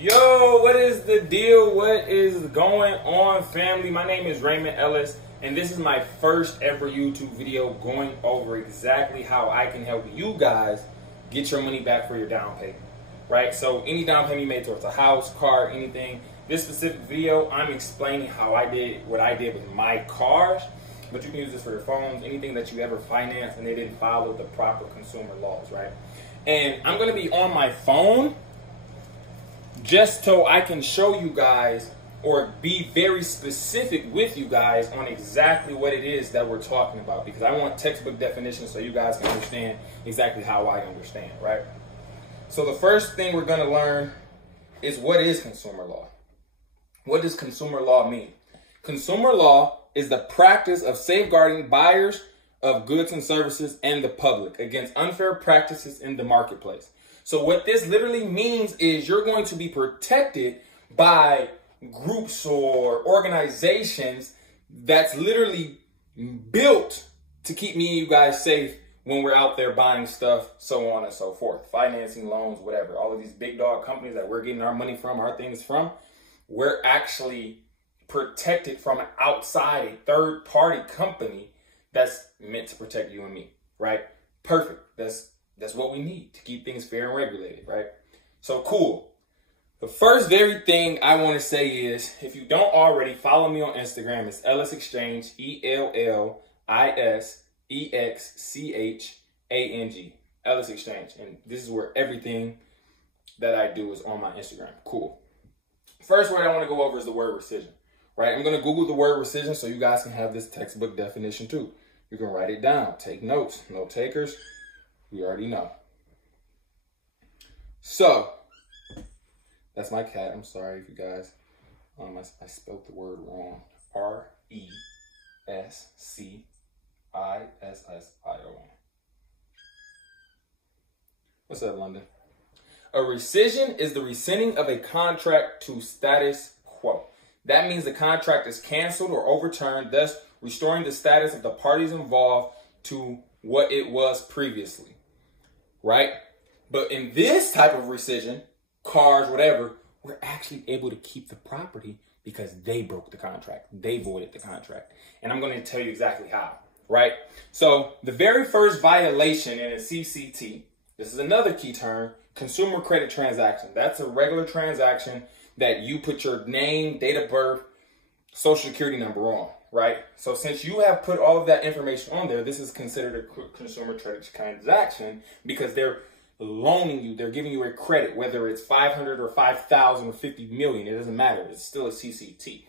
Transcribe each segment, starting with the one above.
Yo, what is the deal? What is going on, family? My name is Raymond Ellis, and this is my first ever YouTube video going over exactly how I can help you guys get your money back for your down payment, right? So any down payment you made towards a house, car, anything. This specific video, I'm explaining how I did what I did with my cars, but you can use this for your phones, anything that you ever financed and they didn't follow the proper consumer laws, right? And I'm going to be on my phone just so I can show you guys or be very specific with you guys on exactly what it is that we're talking about, because I want textbook definitions so you guys can understand exactly how I understand, right? So the first thing we're going to learn is, what is consumer law? What does consumer law mean? Consumer law is the practice of safeguarding buyers of goods and services and the public against unfair practices in the marketplace. So what this literally means is you're going to be protected by groups or organizations that's literally built to keep me and you guys safe when we're out there buying stuff, so on and so forth. Financing, loans, whatever. All of these big dog companies that we're getting our money from, our things from, we're actually protected from an outside, a third party company that's meant to protect you and me, right? Perfect. That's what we need to keep things fair and regulated, right? So cool. The first very thing I want to say is, if you don't already, follow me on Instagram. It's Ellis Exchange, ELLISEXCHANG, Ellis Exchange. And this is where everything that I do is on my Instagram. Cool. First word I want to go over is the word rescission, right? I'm going to Google the word rescission so you guys can have this textbook definition too. You can write it down, take notes, note takers. We already know. So, that's my cat. I'm sorry if you guys, I spelled the word wrong. RESCISSION. What's up, London? A rescission is the rescinding of a contract to status quo. That means the contract is canceled or overturned, thus restoring the status of the parties involved to what it was previously. Right? But in this type of rescission, cars, whatever, we're actually able to keep the property because they broke the contract. They voided the contract. And I'm going to tell you exactly how, right? So the very first violation in a CCT, this is another key term, consumer credit transaction. That's a regular transaction that you put your name, date of birth, social security number on, right? So since you have put all of that information on there, this is considered a consumer credit transaction because they're loaning you, they're giving you a credit, whether it's 500 or 5,000 or 50 million, it doesn't matter. It's still a CCT,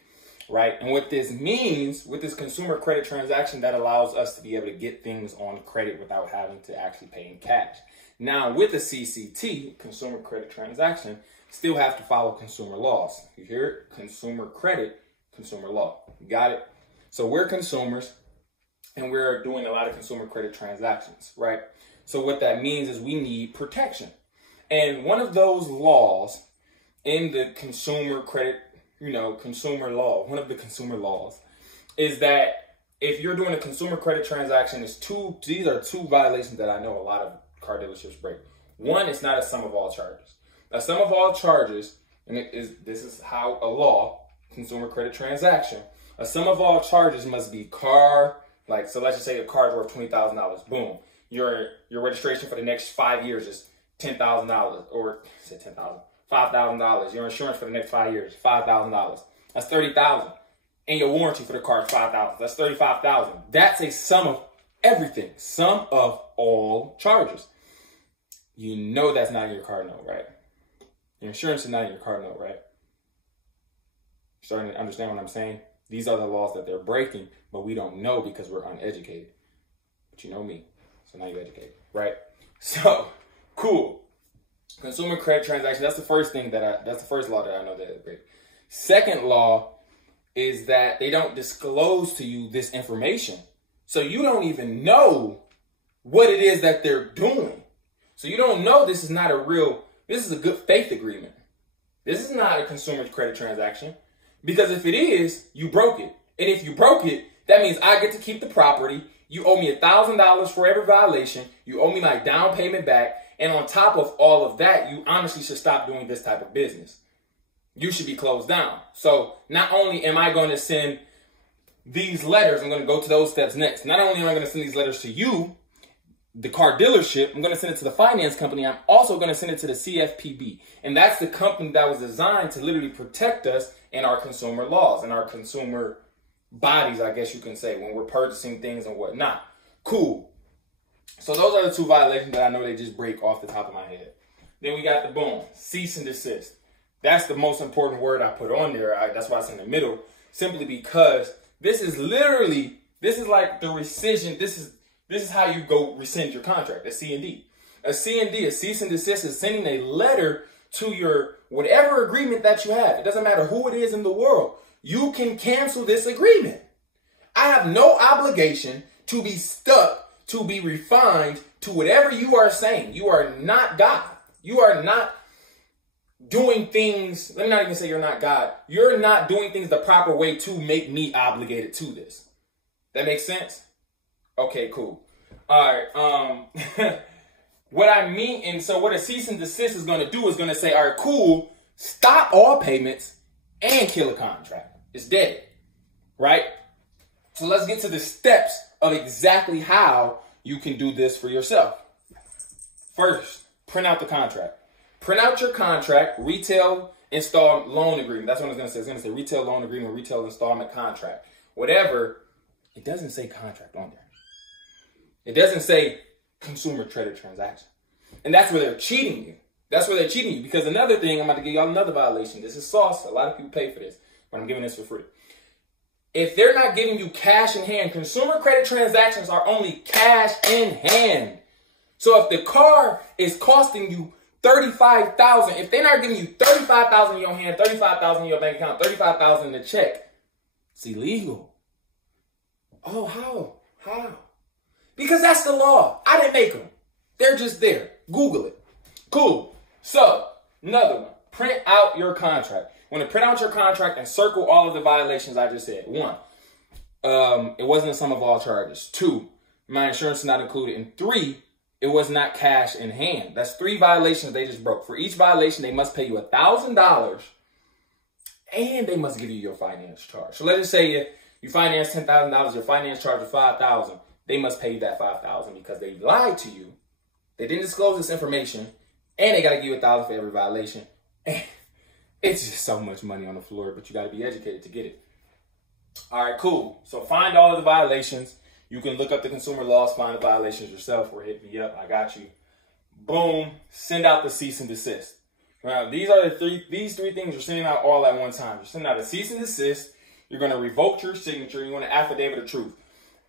right? And what this means with this consumer credit transaction, that allows us to be able to get things on credit without having to actually pay in cash. Now with the CCT, consumer credit transaction, still have to follow consumer laws. You hear it? Consumer credit, consumer law. You got it? So we're consumers and we're doing a lot of consumer credit transactions, right? So what that means is we need protection. And one of those laws in the consumer credit, consumer law, one of the consumer laws is that if you're doing a consumer credit transaction, these are two violations that I know a lot of car dealerships break. One, it's not a sum of all charges. A sum of all charges, and this is how a law, consumer credit transaction, a sum of all charges must be car, so let's just say a car is worth $20,000. Boom. Your registration for the next 5 years is $10,000, or say $10,000, $5,000. Your insurance for the next 5 years, $5,000. That's $30,000. And your warranty for the car is $5,000. That's $35,000. That's a sum of everything. Sum of all charges. You know that's not in your car note, right? Your insurance is not in your car note, right? Starting to understand what I'm saying? These are the laws that they're breaking, but we don't know because we're uneducated. But you know me, so now you're educated, right? So, cool. Consumer credit transaction, that's the first thing that's the first law that I know that they break. Second law is that they don't disclose to you this information. So you don't even know what it is that they're doing. So you don't know this is a good faith agreement. This is not a consumer credit transaction. Because if it is, you broke it. And if you broke it, that means I get to keep the property. You owe me $1,000 for every violation. You owe me my down payment back. And on top of all of that, you honestly should stop doing this type of business. you should be closed down. So not only am I going to send these letters, I'm going to go to those steps next. Not only am I going to send these letters to you, the car dealership, I'm going to send it to the finance company. I'm also going to send it to the CFPB. And that's the company that was designed to literally protect us in our consumer laws and our consumer bodies, I guess you can say, when we're purchasing things and whatnot. Cool. So those are the two violations that I know they just break off the top of my head. Then we got the boom, cease and desist. That's the most important word I put on there. That's why it's in the middle, simply because this is like the rescission. This is how you go rescind your contract, a C&D. A C&D, a cease and desist, is sending a letter to your whatever agreement that you have. It doesn't matter who it is in the world. You can cancel this agreement. I have no obligation to be stuck, to be refined to whatever you are saying. You are not God. You are not doing things. Let me not even say you're not God. You're not doing things the proper way to make me obligated to this. That makes sense? Okay, cool. All right. What I mean, and so what a cease and desist is going to do is going to say, all right, cool, stop all payments and kill a contract. It's dead, right? So let's get to the steps of exactly how you can do this for yourself. First, print out the contract. Print out your contract, retail installment loan agreement. That's what it's going to say. It's going to say retail loan agreement, retail installment contract. Whatever. It doesn't say contract on there. It doesn't say consumer credit transaction. And that's where they're cheating you. That's where they're cheating you. Because another thing, I'm about to give y'all another violation. This is sauce. A lot of people pay for this, but I'm giving this for free. If they're not giving you cash in hand, consumer credit transactions are only cash in hand. So if the car is costing you $35,000, if they're not giving you $35,000 in your hand, $35,000 in your bank account, $35,000 in the check, it's illegal. Oh, how? Because that's the law. I didn't make them. They're just there. Google it. Cool. So, another one. Print out your contract. Want to print out your contract and circle all of the violations I just said. 1, it wasn't a sum of all charges. 2, my insurance is not included. And 3, it was not cash in hand. That's 3 violations they just broke. For each violation, they must pay you $1,000 and they must give you your finance charge. So let's just say if you finance $10,000, your finance charge is $5,000. They must pay you that $5,000 because they lied to you. They didn't disclose this information, and they got to give you $1,000 for every violation. It's just so much money on the floor, but you got to be educated to get it. All right, cool. So find all of the violations. You can look up the consumer laws, find the violations yourself, or hit me up. I got you. Boom. Send out the cease and desist. Now, these three things you're sending out all at one time. You're sending out a cease and desist. You're going to revoke your signature. You want an affidavit of truth.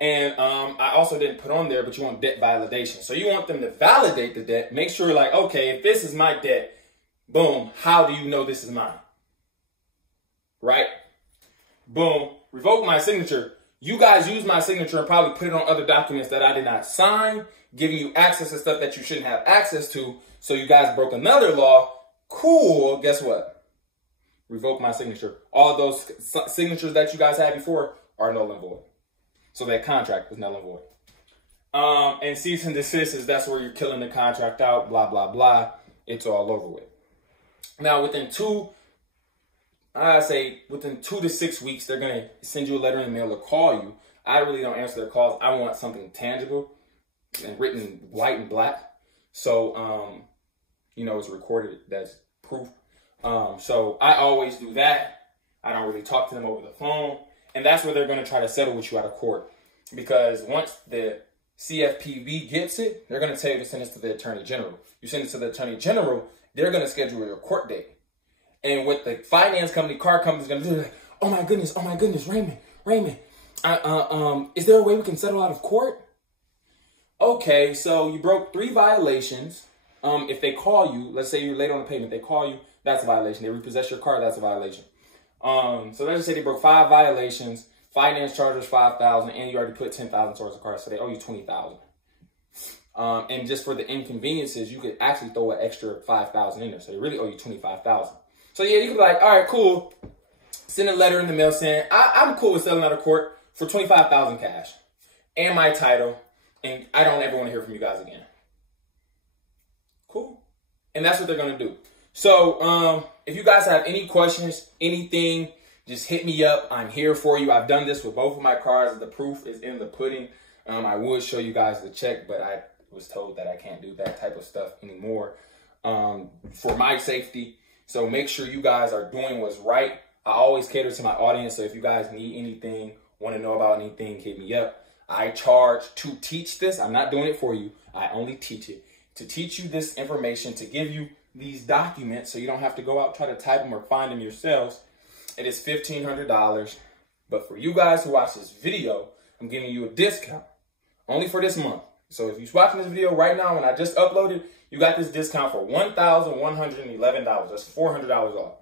And I also didn't put on there, but you want debt validation. So you want them to validate the debt. Make sure, like, okay, if this is my debt, boom, how do you know this is mine? Right? Boom, revoke my signature. You guys use my signature and probably put it on other documents that I did not sign, giving you access to stuff that you shouldn't have access to. So you guys broke another law. Cool, guess what? Revoke my signature. All of those signatures that you guys had before are null and void. So that contract was null and void. And cease and desist is that's where you're killing the contract out, blah, blah, blah. It's all over with. Now, within 2 to 6 weeks, they're going to send you a letter in the mail or call you. I really don't answer their calls. I want something tangible and written white and black. So, it's recorded. That's proof. So I always do that. I don't really talk to them over the phone. And that's where they're going to try to settle with you out of court. Because once the CFPB gets it, they're going to tell you to send this to the Attorney General. You send it to the Attorney General, they're going to schedule your court date. And what the finance company, car company is going to do, like, oh my goodness, Raymond, is there a way we can settle out of court? Okay, so you broke 3 violations. If they call you, let's say you're late on the payment, they call you, that's a violation. They repossess your car, that's a violation. So let's just say they broke 5 violations, finance charges $5,000, and you already put $10,000 towards the car, so they owe you $20,000. And just for the inconveniences, you could actually throw an extra $5,000 in there, so they really owe you $25,000. So yeah, you could be like, all right, cool. Send a letter in the mail saying I'm cool with settling out of court for $25,000 cash and my title, and I don't ever want to hear from you guys again. Cool, and that's what they're gonna do. So if you guys have any questions, anything, just hit me up. I'm here for you. I've done this with both of my cars. The proof is in the pudding. I would show you guys the check, but I was told that I can't do that type of stuff anymore for my safety. So make sure you guys are doing what's right. I always cater to my audience. So if you guys need anything, want to know about anything, hit me up. I charge to teach this. I'm not doing it for you. I only teach it. To teach you this information, to give you these documents so you don't have to go out, try to type them or find them yourselves. It is $1,500. But for you guys who watch this video, I'm giving you a discount only for this month. So if you're watching this video right now and I just uploaded, you got this discount for $1,111. That's $400 off.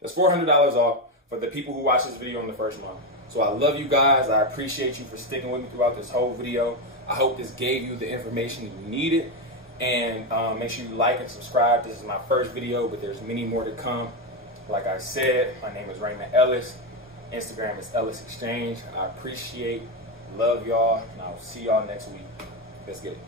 That's $400 off for the people who watch this video in the first month. So I love you guys. I appreciate you for sticking with me throughout this whole video. I hope this gave you the information you needed. And make sure you like and subscribe. This is my first video, but there's many more to come. Like I said, my name is Raymond Ellis. Instagram is Ellis Exchange. I appreciate, love y'all, and I'll see y'all next week. Let's get it.